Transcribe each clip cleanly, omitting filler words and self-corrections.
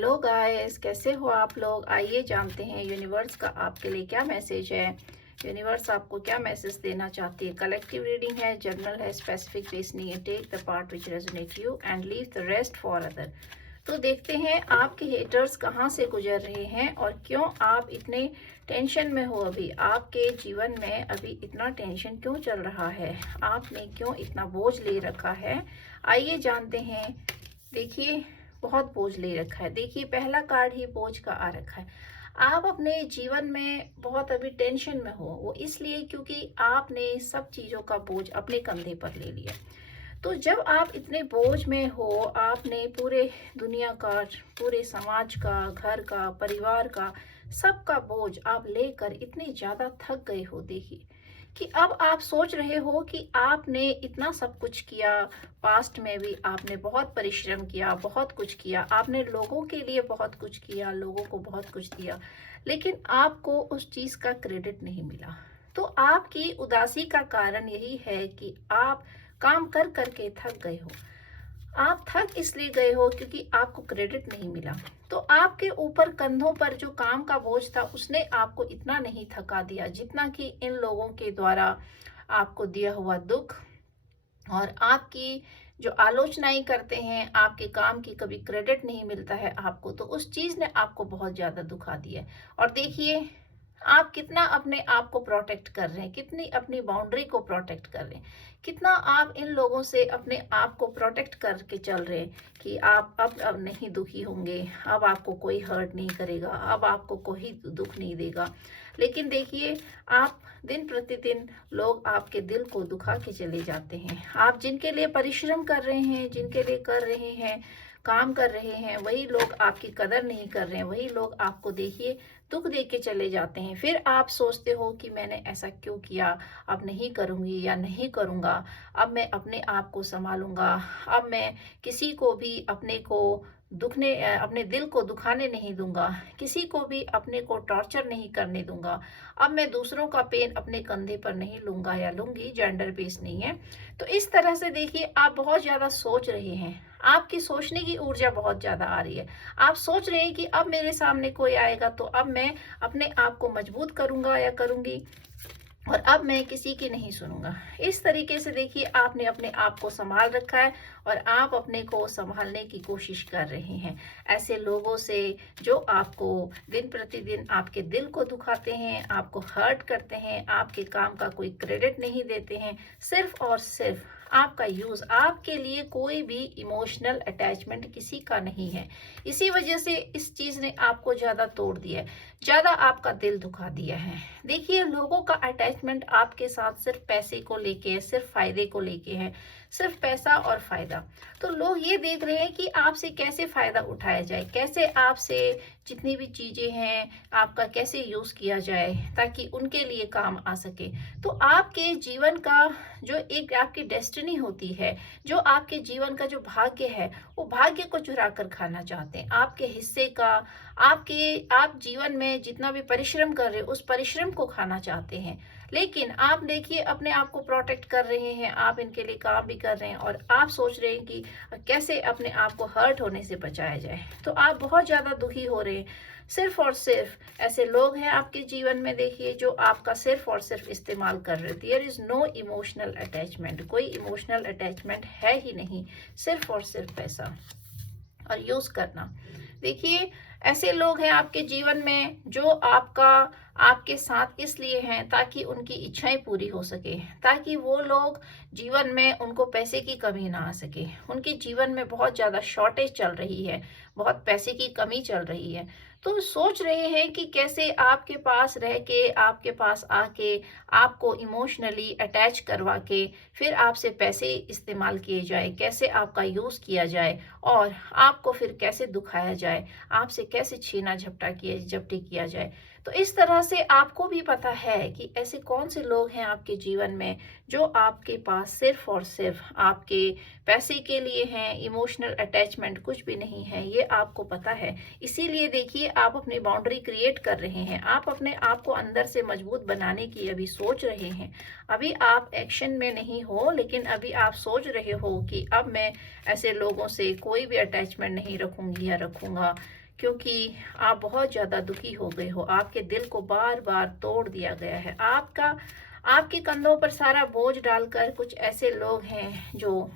Hello guys, कैसे हो आप लोग। आइए जानते हैं यूनिवर्स का आपके लिए क्या मैसेज है। यूनिवर्स आपको क्या मैसेज देना चाहती है। कलेक्टिव रीडिंग है, जर्नल है, स्पेसिफिक बेस नहीं है। Take the part which resonate you and leave the rest for other. तो देखते हैं आपके हेटर्स कहाँ से गुजर रहे हैं और क्यों आप इतने टेंशन में हो। अभी आपके जीवन में अभी इतना टेंशन क्यों चल रहा है, आपने क्यों इतना बोझ ले रखा है। आइए जानते हैं। देखिए, बहुत बोझ ले रखा है। देखिए, पहला कार्ड ही बोझ का आ रखा है। आप अपने जीवन में बहुत अभी टेंशन में हो। वो इसलिए क्योंकि आपने सब चीजों का बोझ अपने कंधे पर ले लिया। तो जब आप इतने बोझ में हो, आपने पूरे दुनिया का, पूरे समाज का, घर का, परिवार का, सबका बोझ आप लेकर इतने ज्यादा थक गए हो। देखिए कि अब आप सोच रहे हो कि आपने इतना सब कुछ किया। पास्ट में भी आपने बहुत परिश्रम किया, बहुत कुछ किया, आपने लोगों के लिए बहुत कुछ किया, लोगों को बहुत कुछ दिया, लेकिन आपको उस चीज का क्रेडिट नहीं मिला। तो आपकी उदासी का कारण यही है कि आप काम कर करके थक गए हो। आप थक इसलिए गए हो क्योंकि आपको क्रेडिट नहीं मिला। तो आपके ऊपर कंधों पर जो काम का बोझ था उसने आपको इतना नहीं थका दिया जितना कि इन लोगों के द्वारा आपको दिया हुआ दुख और आपकी जो आलोचनाएं करते हैं, आपके काम की कभी क्रेडिट नहीं मिलता है आपको, तो उस चीज ने आपको बहुत ज्यादा दुखा दिया है। और देखिए, आप कितना अपने आप को प्रोटेक्ट कर रहे हैं, कितनी अपनी बाउंड्री को प्रोटेक्ट कर रहे हैं, कितना आप इन लोगों से अपने आप को प्रोटेक्ट करके चल रहे हैं कि आप अब नहीं दुखी होंगे, अब आपको कोई हर्ट नहीं करेगा, अब आपको कोई दुख नहीं देगा। लेकिन देखिए, आप दिन प्रतिदिन लोग आपके दिल को दुखा के चले जाते हैं। आप जिनके लिए परिश्रम कर रहे हैं, जिनके लिए कर रहे हैं, काम कर रहे हैं, वही लोग आपकी कदर नहीं कर रहे हैं। वही लोग आपको देखिए दुख दे के चले जाते हैं। फिर आप सोचते हो कि मैंने ऐसा क्यों किया, अब नहीं करूंगी या नहीं करूंगा, अब मैं अपने आप को संभालूंगा, अब मैं किसी को भी अपने दिल को दुखाने नहीं दूंगा, किसी को भी अपने को टॉर्चर नहीं करने दूंगा, अब मैं दूसरों का पेन अपने कंधे पर नहीं लूंगा या लूंगी। जेंडर बेस नहीं है। तो इस तरह से देखिए, आप बहुत ज्यादा सोच रहे हैं। आपकी सोचने की ऊर्जा बहुत ज्यादा आ रही है। आप सोच रहे हैं कि अब मेरे सामने कोई आएगा तो अब मैं अपने आप को मजबूत करूंगा या करूंगी और अब मैं किसी की नहीं सुनूंगा। इस तरीके से देखिए, आपने अपने आप को संभाल रखा है और आप अपने को संभालने की कोशिश कर रहे हैं ऐसे लोगों से जो आपको दिन प्रतिदिन आपके दिल को दुखाते हैं, आपको हर्ट करते हैं, आपके काम का कोई क्रेडिट नहीं देते हैं। सिर्फ और सिर्फ आपका यूज, आपके लिए कोई भी इमोशनल अटैचमेंट किसी का नहीं है। इसी वजह से इस चीज ने आपको ज्यादा तोड़ दिया है, ज्यादा आपका दिल दुखा दिया है। देखिए, लोगों का अटैचमेंट आपके साथ सिर्फ पैसे को लेके है, सिर्फ फायदे को लेके है, सिर्फ पैसा और फायदा। तो लोग ये देख रहे हैं कि आपसे कैसे फायदा उठाया जाए, कैसे आपसे जितनी भी चीजें हैं आपका कैसे यूज किया जाए ताकि उनके लिए काम आ सके। तो आपके जीवन का जो एक आपकी डेस्टिनी होती है, जो आपके जीवन का जो भाग्य है, वो भाग्य को चुरा कर खाना चाहते हैं, आपके हिस्से का। आप जीवन में जितना भी परिश्रम कर रहे हो उस परिश्रम को खाना चाहते हैं। लेकिन आप देखिए, अपने आप को प्रोटेक्ट कर रहे हैं, आप इनके लिए काम भी कर रहे हैं और आप सोच रहे हैं कि कैसे अपने आप को हर्ट होने से बचाया जाए। तो आप बहुत ज्यादा दुखी हो रहे हैं। सिर्फ और सिर्फ ऐसे लोग हैं आपके जीवन में, देखिए, जो आपका सिर्फ और सिर्फ इस्तेमाल कर रहे हैं। There is no emotional attachment, कोई इमोशनल अटैचमेंट है ही नहीं, सिर्फ और सिर्फ पैसा और यूज करना। देखिए, ऐसे लोग हैं आपके जीवन में जो आपके साथ इसलिए हैं ताकि उनकी इच्छाएं पूरी हो सके, ताकि वो लोग जीवन में उनको पैसे की कमी ना आ सके। उनके जीवन में बहुत ज्यादा शॉर्टेज चल रही है, बहुत पैसे की कमी चल रही है। तो सोच रहे हैं कि कैसे आपके पास रह के, आपके पास आके, आपको इमोशनली अटैच करवा के फिर आपसे पैसे इस्तेमाल किए जाए, कैसे आपका यूज किया जाए और आपको फिर कैसे दुखाया जाए, आपसे कैसे छीना झपटी किया जाए। तो इस तरह से आपको भी पता है कि ऐसे कौन से लोग हैं आपके जीवन में जो आपके पास सिर्फ और सिर्फ आपके पैसे के लिए हैं, इमोशनल अटैचमेंट कुछ भी नहीं है, ये आपको पता है। इसीलिए देखिए, आप अपनी बाउंड्री क्रिएट कर रहे हैं, आप अपने आप को अंदर से मजबूत बनाने की अभी सोच रहे हैं। अभी आप एक्शन में नहीं हो, लेकिन अभी आप सोच रहे हो कि अब मैं ऐसे लोगों से कोई भी अटैचमेंट नहीं रखूंगी या रखूंगा, क्योंकि आप बहुत ज़्यादा दुखी हो गए हो। आपके दिल को बार बार तोड़ दिया गया है। आपके कंधों पर सारा बोझ डालकर कुछ ऐसे लोग हैं जो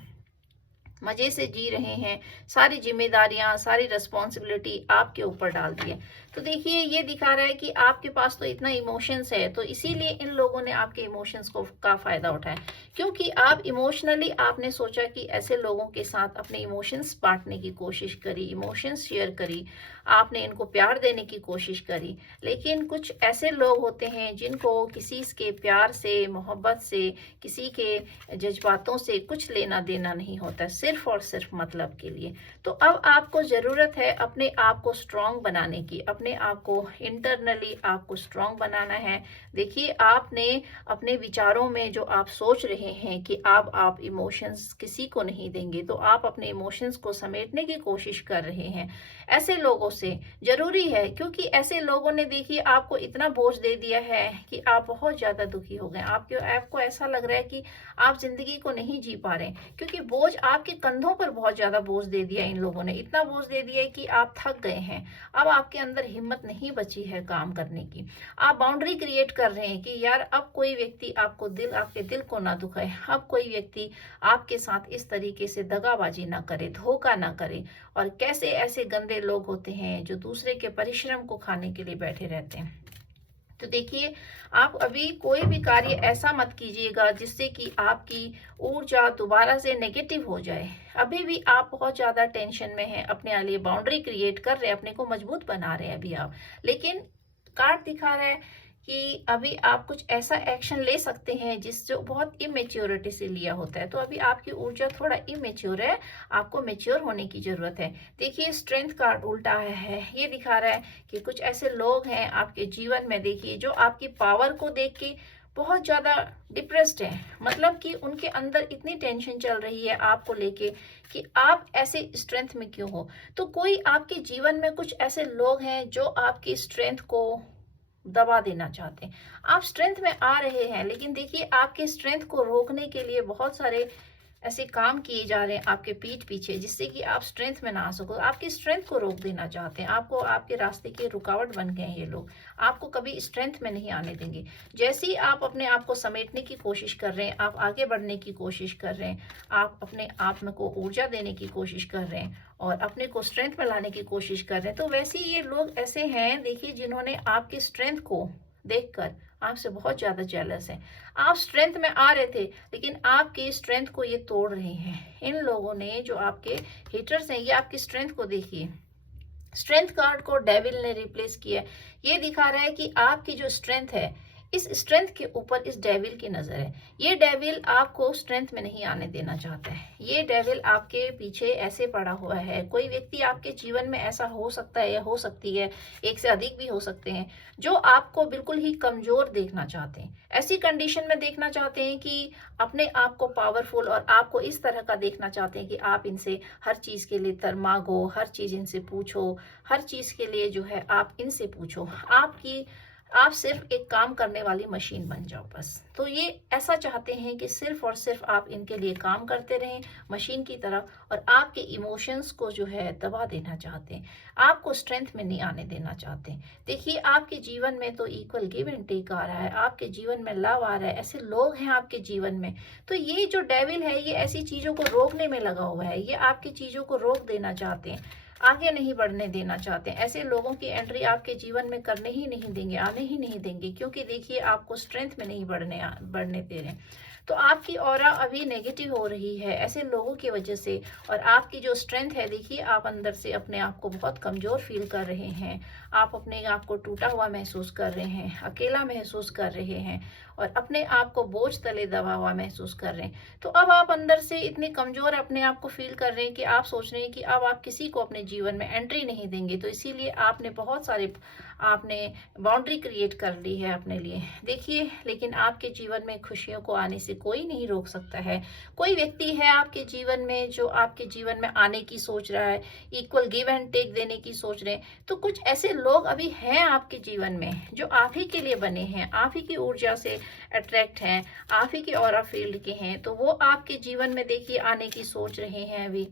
मजे से जी रहे हैं, सारी जिम्मेदारियां, सारी रिस्पॉन्सिबिलिटी आपके ऊपर डाल दी है। तो देखिए, ये दिखा रहा है कि आपके पास तो इतना इमोशंस है, तो इसीलिए इन लोगों ने आपके इमोशंस को का फायदा उठाया, क्योंकि आप इमोशनली आपने सोचा कि ऐसे लोगों के साथ अपने इमोशंस बांटने की कोशिश करी, इमोशंस शेयर करी, आपने इनको प्यार देने की कोशिश करी। लेकिन कुछ ऐसे लोग होते हैं जिनको किसी के प्यार से, मोहब्बत से, किसी के जज्बातों से कुछ लेना देना नहीं होता, सिर्फ और सिर्फ मतलब के लिए। तो अब आपको ज़रूरत है अपने आप को स्ट्रांग बनाने की, अपने आप को इंटरनली आपको स्ट्रांग बनाना है। देखिए, आपने अपने विचारों में जो आप सोच रहे हैं कि आप इमोशंस किसी को नहीं देंगे, तो आप अपने इमोशंस को समेटने की कोशिश कर रहे हैं ऐसे लोगों से। जरूरी है, क्योंकि ऐसे लोगों ने देखिए आपको इतना बोझ दे दिया है कि आप बहुत ज़्यादा दुखी हो गए। आपको ऐसा लग रहा है कि आप जिंदगी को नहीं जी पा रहे, क्योंकि बोझ आपके कंधों पर बहुत ज्यादा बोझ दे दिया इन लोगों ने, इतना बोझ दे दिया है कि आप थक गए हैं। अब आपके अंदर हिम्मत नहीं बची है काम करने की। आप बाउंड्री क्रिएट कर रहे हैं कि यार अब कोई व्यक्ति आपके दिल को ना दुखाए, अब कोई व्यक्ति आपके साथ इस तरीके से दगाबाजी ना करे, धोखा ना करे। और कैसे ऐसे गंदे लोग होते हैं जो दूसरे के परिश्रम को खाने के लिए बैठे रहते हैं। तो देखिए, आप अभी कोई भी कार्य ऐसा मत कीजिएगा जिससे कि आपकी ऊर्जा दोबारा से नेगेटिव हो जाए। अभी भी आप बहुत ज़्यादा टेंशन में हैं, अपने लिए बाउंड्री क्रिएट कर रहे हैं, अपने को मजबूत बना रहे हैं अभी आप। लेकिन कार्ड दिखा रहा है कि अभी आप कुछ ऐसा एक्शन ले सकते हैं जो बहुत इमेच्योरिटी से लिया होता है। तो अभी आपकी ऊर्जा थोड़ा इमेच्योर है, आपको मेच्योर होने की जरूरत है। देखिए, स्ट्रेंथ कार्ड उल्टा है, ये दिखा रहा है कि कुछ ऐसे लोग हैं आपके जीवन में, देखिए, जो आपकी पावर को देख के बहुत ज्यादा डिप्रेस्ड है। मतलब कि उनके अंदर इतनी टेंशन चल रही है आपको लेके कि आप ऐसे स्ट्रेंथ में क्यों हो। तो कोई आपके जीवन में कुछ ऐसे लोग हैं जो आपकी स्ट्रेंथ को दबा देना चाहते हैं। आप स्ट्रेंथ में आ रहे हैं, लेकिन देखिए, आपके स्ट्रेंथ को रोकने के लिए बहुत सारे ऐसे काम किए जा रहे हैं आपके पीठ पीछे, जिससे कि आप स्ट्रेंथ में ना आ सको। आपकी स्ट्रेंथ को रोक देना चाहते हैं, आपको आपके रास्ते के रुकावट बन गए हैं ये लोग, आपको कभी स्ट्रेंथ में नहीं आने देंगे। जैसे ही आप अपने आप को समेटने की कोशिश कर रहे हैं, आप आगे बढ़ने की कोशिश कर रहे हैं, आप अपने आप में को ऊर्जा देने की कोशिश कर रहे हैं और अपने को स्ट्रेंथ में लाने की कोशिश कर रहे हैं, तो वैसे ही ये लोग ऐसे हैं, देखिए, जिन्होंने आपकी स्ट्रेंथ को देखकर आपसे बहुत ज्यादा जेलस है। आप स्ट्रेंथ में आ रहे थे, लेकिन आपकी स्ट्रेंथ को ये तोड़ रहे हैं इन लोगों ने, जो आपके हेटर्स हैं। ये आपकी स्ट्रेंथ को देखिए, स्ट्रेंथ कार्ड को डेविल ने रिप्लेस किया। ये दिखा रहा है कि आपकी जो स्ट्रेंथ है, इस स्ट्रेंथ के ऊपर इस डेविल की नजर है। ये डेविल आपको स्ट्रेंथ में नहीं आने देना चाहता है। ये डेविल आपके पीछे ऐसे पड़ा हुआ है। कोई व्यक्ति आपके जीवन में ऐसा हो सकता है या हो सकती है, एक से अधिक भी हो सकते हैं, जो आपको बिल्कुल ही कमजोर देखना चाहते हैं, ऐसी कंडीशन में देखना चाहते हैं कि अपने आप को पावरफुल, और आपको इस तरह का देखना चाहते हैं कि आप इनसे हर चीज के लिए मांगो, हर चीज इनसे पूछो, हर चीज के लिए जो है आप इनसे पूछो। आप सिर्फ एक काम करने वाली मशीन बन जाओ बस। तो ये ऐसा चाहते हैं कि सिर्फ और सिर्फ आप इनके लिए काम करते रहें मशीन की तरह, और आपके इमोशंस को जो है दबा देना चाहते हैं, आपको स्ट्रेंथ में नहीं आने देना चाहते। देखिए, आपके जीवन में तो इक्वल गिव एंड टेक आ रहा है, आपके जीवन में लव आ रहा है, ऐसे लोग हैं आपके जीवन में। तो ये जो डेविल है, ये ऐसी चीजों को रोकने में लगा हुआ है, ये आपकी चीजों को रोक देना चाहते हैं, आगे नहीं बढ़ने देना चाहते हैं। ऐसे लोगों की एंट्री आपके जीवन में करने ही नहीं देंगे, आने ही नहीं देंगे, क्योंकि देखिए, आपको स्ट्रेंथ में नहीं बढ़ने दे रहे हैं। तो आपकी ऑरा अभी नेगेटिव हो रही है ऐसे लोगों की वजह से, और आपकी जो स्ट्रेंथ है, देखिए, आप अंदर से अपने आप को बहुत कमजोर फील कर रहे हैं, आप अपने आप को टूटा हुआ महसूस कर रहे हैं, अकेला महसूस कर रहे हैं, और अपने आप को बोझ तले दबा हुआ महसूस कर रहे हैं। तो अब आप अंदर से इतने कमजोर अपने आप को फील कर रहे हैं कि आप सोच रहे हैं कि अब आप किसी को अपने जीवन में एंट्री नहीं देंगे। तो इसीलिए आपने बाउंड्री क्रिएट कर ली है अपने लिए। देखिए, लेकिन आपके जीवन में खुशियों को आने से कोई नहीं रोक सकता है। कोई व्यक्ति है आपके जीवन में जो आपके जीवन में आने की सोच रहा है, इक्वल गिव एंड टेक देने की सोच रहे हैं। तो कुछ ऐसे लोग अभी हैं आपके जीवन में जो आप ही के लिए बने हैं, आप ही की ऊर्जा से अट्रैक्ट हैं, आप ही के ऑरा फील्ड के हैं। तो वो आपके जीवन में देखिए आने की सोच रहे हैं अभी,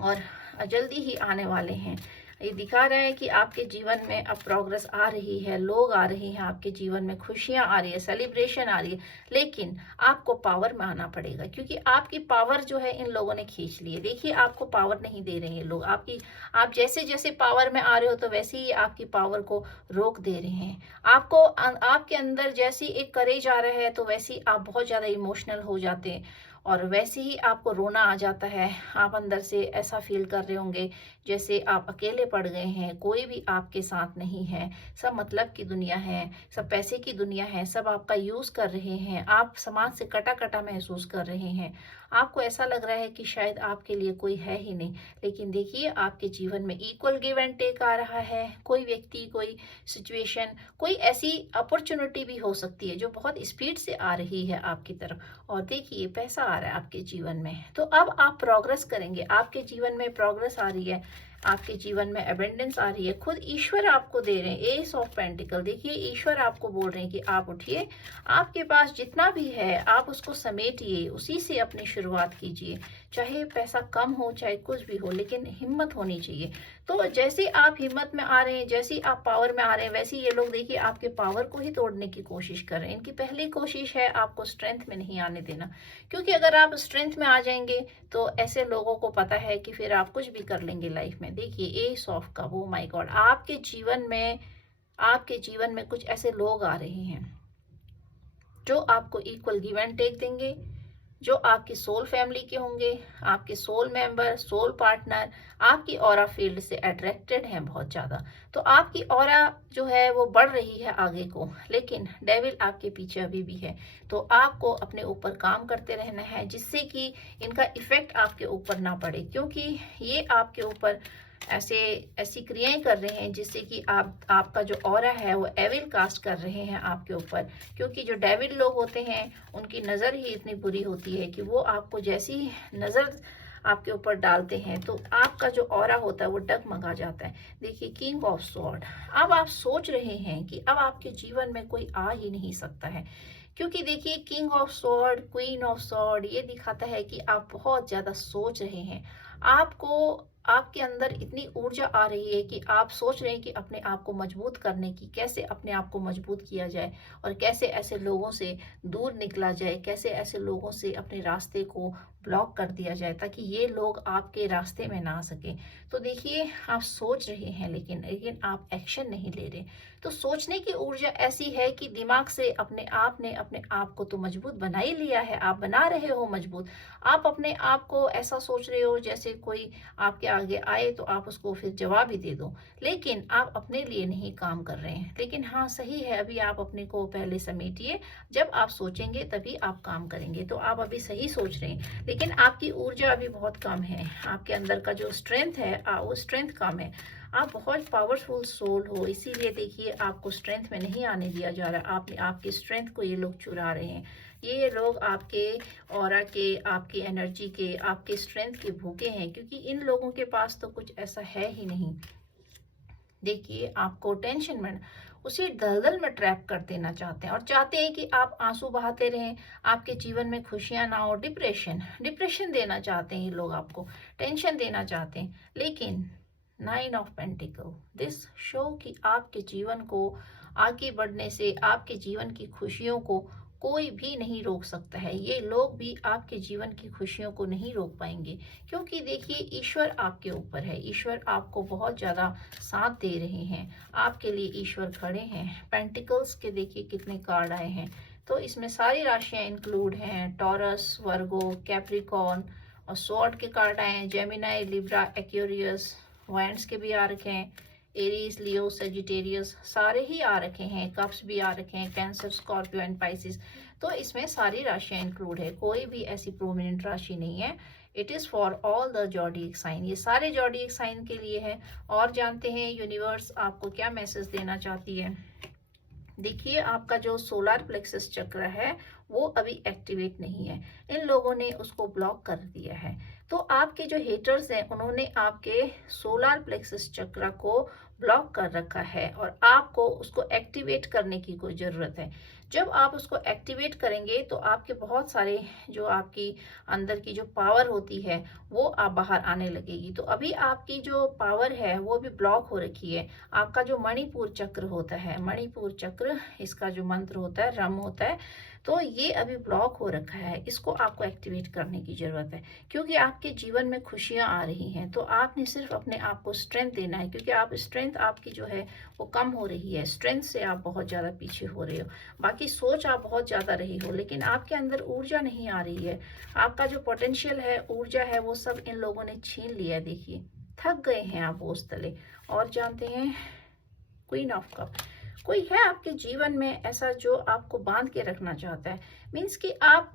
और जल्दी ही आने वाले हैं। ये दिखा रहा है कि आपके जीवन में अब प्रोग्रेस आ रही है, लोग आ रहे हैं आपके जीवन में, खुशियाँ आ रही है, सेलिब्रेशन आ रही है। लेकिन आपको पावर में आना पड़ेगा, क्योंकि आपकी पावर जो है इन लोगों ने खींच ली है। देखिए, आपको पावर नहीं दे रहे हैं लोग, आप जैसे-जैसे पावर में आ रहे हो तो वैसे ही आपकी पावर को रोक दे रहे हैं। आपके अंदर जैसी एक करेज आ रहा है तो वैसे ही आप बहुत ज़्यादा इमोशनल हो जाते हैं, और वैसे ही आपको रोना आ जाता है। आप अंदर से ऐसा फील कर रहे होंगे जैसे आप अकेले पड़ गए हैं, कोई भी आपके साथ नहीं है, सब मतलब की दुनिया है, सब पैसे की दुनिया है, सब आपका यूज़ कर रहे हैं, आप समाज से कटा-कटा महसूस कर रहे हैं। आपको ऐसा लग रहा है कि शायद आपके लिए कोई है ही नहीं। लेकिन देखिए, आपके जीवन में इक्वल गिव एंड टेक आ रहा है। कोई व्यक्ति, कोई सिचुएशन, कोई ऐसी अपॉर्चुनिटी भी हो सकती है जो बहुत स्पीड से आ रही है आपकी तरफ, और देखिए पैसा आ रहा है आपके जीवन में। तो अब आप प्रोग्रेस करेंगे, आपके जीवन में प्रोग्रेस आ रही है, आपके जीवन में अबेंडेंस आ रही है, खुद ईश्वर आपको दे रहे हैं। एस ऑफ पेंटिकल, देखिए ईश्वर आपको बोल रहे हैं कि आप उठिए, आपके पास जितना भी है आप उसको समेटिए, उसी से अपनी शुरुआत कीजिए। चाहे पैसा कम हो, चाहे कुछ भी हो, लेकिन हिम्मत होनी चाहिए। तो जैसे आप हिम्मत में आ रहे हैं, जैसे आप पावर में आ रहे हैं, वैसे ये लोग देखिए आपके पावर को ही तोड़ने की कोशिश कर रहे हैं। इनकी पहली कोशिश है आपको स्ट्रेंथ में नहीं आने देना, क्योंकि अगर आप स्ट्रेंथ में आ जाएंगे तो ऐसे लोगों को पता है कि फिर आप कुछ भी कर लेंगे लाइफ में। देखिए S of cup, oh my God, आपके जीवन में कुछ ऐसे लोग आ रहे हैं जो आपको इक्वल गिव एंड टेक देंगे, जो आपकी सोल फैमिली के होंगे, आपके सोल मेंबर, सोल पार्टनर आपकी ऑरा फील्ड से अट्रैक्टेड हैं बहुत ज़्यादा। तो आपकी ऑरा जो है वो बढ़ रही है आगे को, लेकिन डेविल आपके पीछे अभी भी है। तो आपको अपने ऊपर काम करते रहना है, जिससे कि इनका इफेक्ट आपके ऊपर ना पड़े, क्योंकि ये आपके ऊपर ऐसी क्रियाएं कर रहे हैं जिससे कि आपका जो ऑरा है वो एविल कास्ट कर रहे हैं आपके ऊपर। क्योंकि जो डेविल लोग होते हैं उनकी नज़र ही इतनी बुरी होती है कि वो आपको जैसी नज़र आपके ऊपर डालते हैं तो आपका जो ऑरा होता है वो डगमगा जाता है। देखिए किंग ऑफ स्वॉर्ड, अब आप सोच रहे हैं कि अब आपके जीवन में कोई आ ही नहीं सकता है, क्योंकि देखिए king of sword, queen of sword, ये दिखाता है कि आप बहुत ज़्यादा सोच रहे हैं। आपको आपके अंदर इतनी ऊर्जा आ रही है कि आप सोच रहे हैं कि अपने आप को मजबूत करने की, कैसे अपने आप को मजबूत किया जाए, और कैसे ऐसे लोगों से दूर निकला जाए, कैसे ऐसे लोगों से अपने रास्ते को ब्लॉक कर दिया जाए ताकि ये लोग आपके रास्ते में ना आ सके। तो देखिए आप सोच रहे हैं, लेकिन आप एक्शन नहीं ले रहे। तो सोचने की ऊर्जा ऐसी है कि दिमाग से अपने आप ने अपने आप को तो मजबूत बना ही लिया है, आप बना रहे हो मजबूत। आप अपने आप को ऐसा सोच रहे हो जैसे कोई आपके आगे आए तो आप उसको फिर जवाब ही दे दो, लेकिन आप अपने लिए नहीं काम कर रहे हैं। लेकिन हाँ सही है, अभी आप अपने को पहले समेटिए, जब आप सोचेंगे तभी आप काम करेंगे। तो आप अभी सही सोच रहे हैं, लेकिन आपकी ऊर्जा अभी बहुत कम है, आपके अंदर का जो स्ट्रेंथ है वो स्ट्रेंथ कम है। आप बहुत पावरफुल सोल हो, इसीलिए देखिए आपको स्ट्रेंथ में नहीं आने दिया जा रहा। आपकी स्ट्रेंथ को ये लोग चुरा रहे हैं। ये लोग आपके ऑरा के, आपकी एनर्जी के, आपके स्ट्रेंथ के भूखे हैं, क्योंकि इन लोगों के पास तो कुछ ऐसा है ही नहीं। देखिए आपको टेंशन में, उसी दलदल में ट्रैप कर देना चाहते हैं, और चाहते हैं कि आप आंसू बहाते रहें, आपके जीवन में खुशियां ना हो, डिप्रेशन देना चाहते हैं ये लोग, आपको टेंशन देना चाहते हैं। लेकिन 9 ऑफ पेंटिकल, दिस शो कि आपके जीवन को आगे बढ़ने से, आपके जीवन की खुशियों को कोई भी नहीं रोक सकता है। ये लोग भी आपके जीवन की खुशियों को नहीं रोक पाएंगे, क्योंकि देखिए ईश्वर आपके ऊपर है, ईश्वर आपको बहुत ज़्यादा साथ दे रहे हैं, आपके लिए ईश्वर खड़े हैं। पेंटिकल्स के देखिए कितने कार्ड आए हैं, तो इसमें सारी राशियां इंक्लूड हैं, टॉरस, वर्गो, कैप्रिकॉर्न, और स्वॉर्ड के कार्ड आए हैं, जेमिनाई, लिब्रा, एक्वेरियस, वाइंड्स के भी आ रखे हैं, एरीज, लियो, सेजिटेरियस, सारे ही आ रखे हैं, कप्स भी आ रखे हैं, कैंसर, स्कॉर्पियो एंड पाइसिस। तो इसमें सारी राशियां इंक्लूड है, कोई भी ऐसी प्रोमिनेंट राशि नहीं है। It is for all the zodiac sign, ये सारे जॉडिक साइन के लिए है। और जानते हैं यूनिवर्स आपको क्या मैसेज देना चाहती है। देखिए आपका जो सोलर प्लेक्सस चक्र है वो अभी एक्टिवेट नहीं है, इन लोगों ने उसको ब्लॉक कर दिया है। तो आपके जो हेटर्स हैं उन्होंने आपके सोलर प्लेक्सस चक्र को ब्लॉक कर रखा है, और आपको उसको एक्टिवेट करने की कोई ज़रूरत है। जब आप उसको एक्टिवेट करेंगे तो आपके बहुत सारे जो आपकी अंदर की जो पावर होती है वो आप बाहर आने लगेगी। तो अभी आपकी जो पावर है वो अभी ब्लॉक हो रखी है। आपका जो मणिपुर चक्र होता है, मणिपुर चक्र, इसका जो मंत्र होता है, रम होता है, तो ये अभी ब्लॉक हो रखा है। इसको आपको एक्टिवेट करने की ज़रूरत है, क्योंकि आपके जीवन में खुशियाँ आ रही हैं। तो आपने सिर्फ अपने आप को स्ट्रेंथ देना है, क्योंकि आप स्ट्रेंथ आपकी जो है वो कम हो रही है। स्ट्रेंथ से आप बहुत ज़्यादा पीछे हो रहे हो। बाकी सोच आप बहुत ज़्यादा रही हो, लेकिन आपके अंदर ऊर्जा नहीं आ रही है। आपका जो पोटेंशियल है, ऊर्जा है, वो सब इन लोगों ने छीन लिया है। देखिए, थक गए हैं आप बोझ तले। और जानते हैं, क्वीन ऑफ कप, कोई है आपके जीवन में ऐसा जो आपको बांध के रखना चाहता है। मीन्स कि आप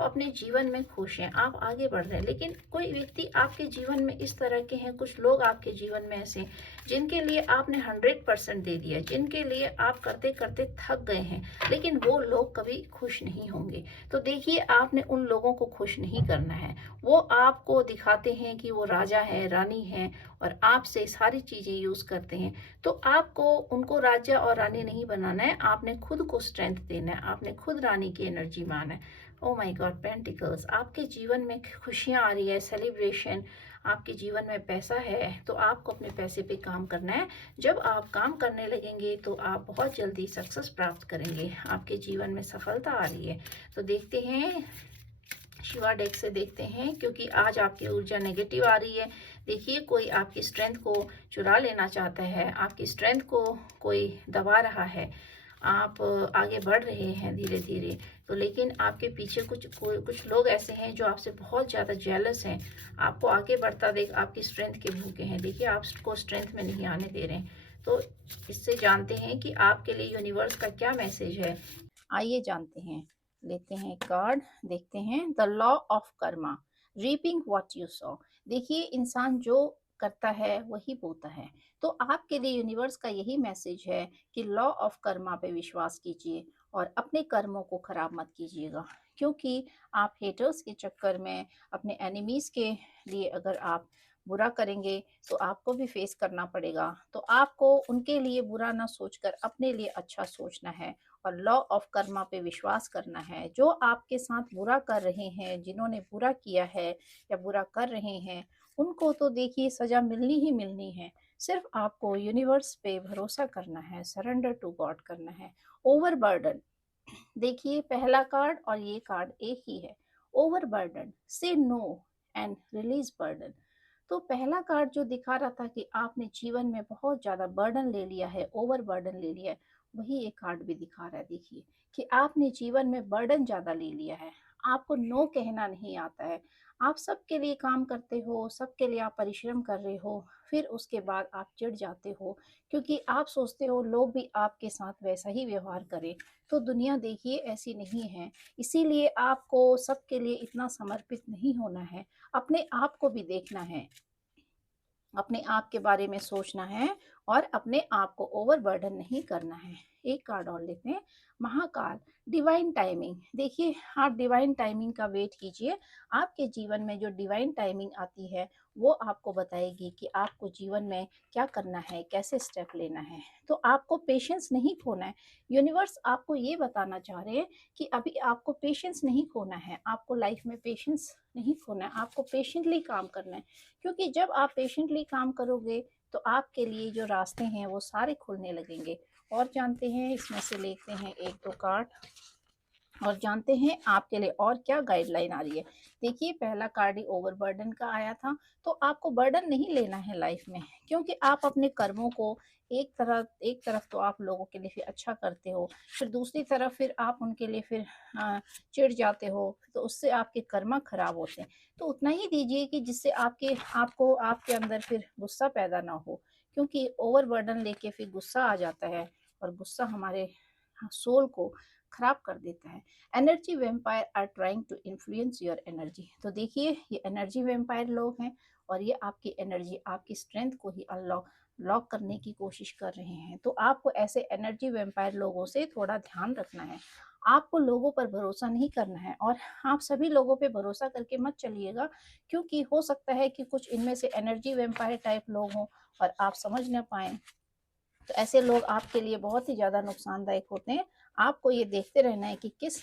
अपने जीवन में खुश हैं, आप आगे बढ़ रहे हैं, लेकिन कोई व्यक्ति आपके जीवन में इस तरह के हैं, कुछ लोग आपके जीवन में ऐसे हैं जिनके लिए आपने 100% दे दिया, जिनके लिए आप करते करते थक गए हैं, लेकिन वो लोग कभी खुश नहीं होंगे। तो देखिए, आपने उन लोगों को खुश नहीं करना है। वो आपको दिखाते हैं कि वो राजा है, रानी है, और आपसे सारी चीज़ें यूज़ करते हैं। तो आपको उनको राजा और रानी नहीं बनाना है, आपने खुद को स्ट्रेंथ देना है, आपने खुद रानी की एनर्जी माना है। ओ माय गॉड, पेंटिकल्स, आपके जीवन में खुशियाँ आ रही है, सेलिब्रेशन, आपके जीवन में पैसा है, तो आपको अपने पैसे पे काम करना है। जब आप काम करने लगेंगे तो आप बहुत जल्दी सक्सेस प्राप्त करेंगे, आपके जीवन में सफलता आ रही है। तो देखते हैं, शिवा डेक से देखते हैं, क्योंकि आज आपकी ऊर्जा नेगेटिव आ रही है। देखिए, कोई आपकी स्ट्रेंथ को चुरा लेना चाहता है, आपकी स्ट्रेंथ को कोई दबा रहा है। आप आगे बढ़ रहे हैं धीरे धीरे, तो लेकिन आपके पीछे कुछ लोग ऐसे हैं जो आपसे बहुत ज़्यादा जेलस हैं, आपको आगे बढ़ता देख आपकी स्ट्रेंथ के भूखे हैं। देखिए, आपको स्ट्रेंथ में नहीं आने दे रहे हैं। तो इससे जानते हैं कि आपके लिए यूनिवर्स का क्या मैसेज है। आइए जानते हैं, लेते हैं कार्ड, देखते हैं the law of Karma, reaping what you saw. देखिए, इंसान जो करता है वही बोता है। तो आपके लिए यूनिवर्स का यही मैसेज है कि लॉ ऑफ कर्मा पे विश्वास कीजिए और अपने कर्मों को खराब मत कीजिएगा, क्योंकि आप हेटर्स के चक्कर में, अपने एनिमीज के लिए अगर आप बुरा करेंगे तो आपको भी फेस करना पड़ेगा। तो आपको उनके लिए बुरा ना सोचकर अपने लिए अच्छा सोचना है और लॉ ऑफ कर्मा पे विश्वास करना है। जो आपके साथ बुरा कर रहे हैं, जिन्होंने बुरा किया है या बुरा कर रहे हैं, उनको तो देखिए सजा मिलनी ही मिलनी है। सिर्फ आपको यूनिवर्स पे भरोसा करना है, सरेंडर टू गॉड करना है। ओवरबर्डन, देखिए पहला कार्ड और ये कार्ड एक ही है। ओवरबर्डन, से नो एंड रिलीज बर्डन। तो पहला कार्ड जो दिखा रहा था कि आपने जीवन में बहुत ज़्यादा बर्डन ले लिया है, ओवर बर्डन ले लिया है, वही एक कार्ड भी दिखा रहा है। देखिए कि आपने जीवन में बर्डन ज़्यादा ले लिया है, आपको नो कहना नहीं आता है। आप सबके लिए काम करते हो, सबके लिए आप परिश्रम कर रहे हो, फिर उसके बाद आप चिढ़ जाते हो, क्योंकि आप सोचते हो लोग भी आपके साथ वैसा ही व्यवहार करें। तो दुनिया देखिए ऐसी नहीं है, इसीलिए आपको सबके लिए इतना समर्पित नहीं होना है। अपने आप को भी देखना है, अपने आप के बारे में सोचना है और अपने आप को ओवरबर्डन नहीं करना है। एक कार्ड और लेते हैं, महाकाल, डिवाइन टाइमिंग। देखिए, आप डिवाइन टाइमिंग का वेट कीजिए। आपके जीवन में जो डिवाइन टाइमिंग आती है वो आपको बताएगी कि आपको जीवन में क्या करना है, कैसे स्टेप लेना है। तो आपको पेशेंस नहीं खोना है। यूनिवर्स आपको ये बताना चाह रहे हैं कि अभी आपको पेशेंस नहीं खोना है, आपको लाइफ में पेशेंस नहीं खोना है, आपको पेशेंटली काम करना है। क्योंकि जब आप पेशेंटली काम करोगे तो आपके लिए जो रास्ते हैं वो सारे खुलने लगेंगे। और जानते हैं, इसमें से लेते हैं एक दो कार्ड और जानते हैं आपके लिए और क्या गाइडलाइन आ रही है। देखिए, पहला कार्ड ही ओवरबर्डन का आया था। तो आपको बर्डन नहीं लेना है लाइफ में, क्योंकि आप अपने कर्मों को एक तरफ तो आप लोगों के लिए फिर अच्छा करते हो, फिर दूसरी तरफ फिर आप उनके लिए फिर चिढ़ जाते हो, तो उससे आपके कर्म खराब होते हैं। तो उतना ही दीजिए कि जिससे आपको आपके अंदर फिर गुस्सा पैदा ना हो, क्योंकि ओवरबर्डन लेके फिर गुस्सा आ जाता है और गुस्सा हमारे सोल को खराब कर देता है। Energy vampire are trying to influence your energy. तो देखिए, ये एनर्जी वेम्पायर लोग हैं और ये आपकी एनर्जी, आपकी स्ट्रेंथ को ही अनलॉक लॉक करने की कोशिश कर रहे हैं। तो आपको ऐसे एनर्जी वेम्पायर लोगों से थोड़ा ध्यान रखना है। आपको लोगों पर भरोसा नहीं करना है और आप सभी लोगों पे भरोसा करके मत चलिएगा, क्योंकि हो सकता है कि कुछ इनमें से एनर्जी वेम्पायर टाइप लोग हों और आप समझ ना पाएँ तो ऐसे लोग आपके लिए बहुत ही ज़्यादा नुकसानदायक होते हैं। आपको ये देखते रहना है कि किस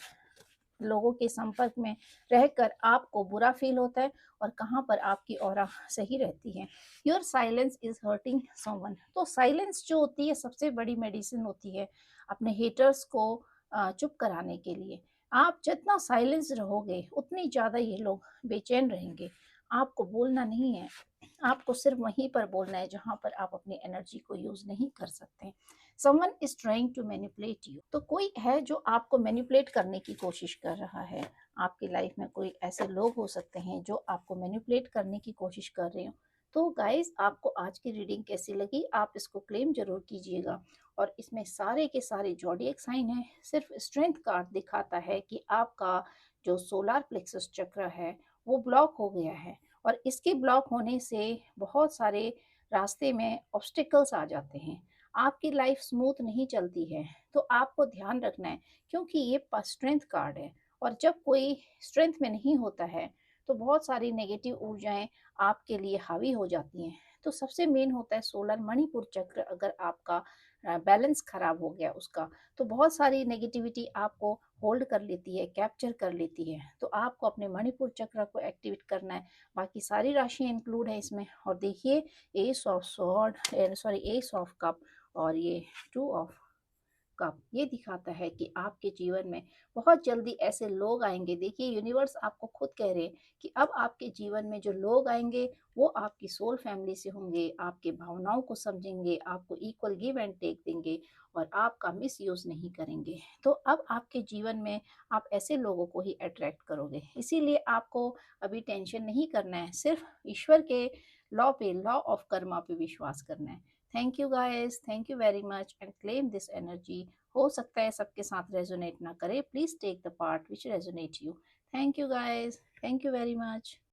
लोगों के संपर्क में रहकर आपको बुरा फ़ील होता है और कहाँ पर आपकी ऑरा सही रहती है। Your silence is hurting someone. तो साइलेंस जो होती है सबसे बड़ी मेडिसिन होती है अपने हेटर्स को चुप कराने के लिए। आप जितना साइलेंस रहोगे उतनी ज़्यादा ये लोग बेचैन रहेंगे। आपको बोलना नहीं है, आपको सिर्फ वहीं पर बोलना है जहाँ पर आप अपनी एनर्जी को यूज़ नहीं कर सकते। Someone is trying to manipulate you. तो कोई है जो आपको मैनिपुलेट करने की कोशिश कर रहा है। आपकी लाइफ में कोई ऐसे लोग हो सकते हैं जो आपको मैनिपुलेट करने की कोशिश कर रहे हो। तो गाइस, आपको आज की रीडिंग कैसी लगी? आप इसको क्लेम जरूर कीजिएगा। और इसमें सारे के सारे जॉडिएक साइन है। सिर्फ स्ट्रेंथ कार्ड दिखाता है कि आपका जो सोलार प्लेक्सस चक्र है वो ब्लॉक हो गया है, और इसके ब्लॉक होने से बहुत सारे रास्ते में ऑब्स्टिकल्स आ जाते हैं। आपकी लाइफ स्मूथ नहीं चलती है। तो आपको ध्यान रखना है, क्योंकि ये स्ट्रेंथ कार्ड है, और जब कोई स्ट्रेंथ में नहीं होता है तो बहुत सारी नेगेटिव ऊर्जाएं आपके लिए हावी हो जाती हैं। तो सबसे मेन होता है सोलर मणिपुर चक्र। अगर आपका बैलेंस खराब हो गया उसका, तो बहुत सारी नेगेटिविटी आपको होल्ड कर लेती है, कैप्चर कर लेती है। तो आपको अपने मणिपुर चक्र को एक्टिवेट करना है। बाकी सारी राशियां इंक्लूड है इसमें। और देखिए, S of sword, sorry, S of cup और ये टू ऑफ कप, ये दिखाता है कि आपके जीवन में बहुत जल्दी ऐसे लोग आएंगे। देखिए, यूनिवर्स आपको खुद कह रहे हैं कि अब आपके जीवन में जो लोग आएंगे वो आपकी सोल फैमिली से होंगे, आपके भावनाओं को समझेंगे, आपको इक्वल गिव एंड टेक देंगे और आपका मिस यूज नहीं करेंगे। तो अब आपके जीवन में आप ऐसे लोगों को ही अट्रैक्ट करोगे। इसीलिए आपको अभी टेंशन नहीं करना है, सिर्फ ईश्वर के लॉ पे, लॉ ऑफ कर्मा पे विश्वास करना है। Thank you guys, thank you very much and claim this energy. हो सकता है सबके साथ रेजोनेट ना करे, please take the part which resonate you. Thank you guys, thank you very much.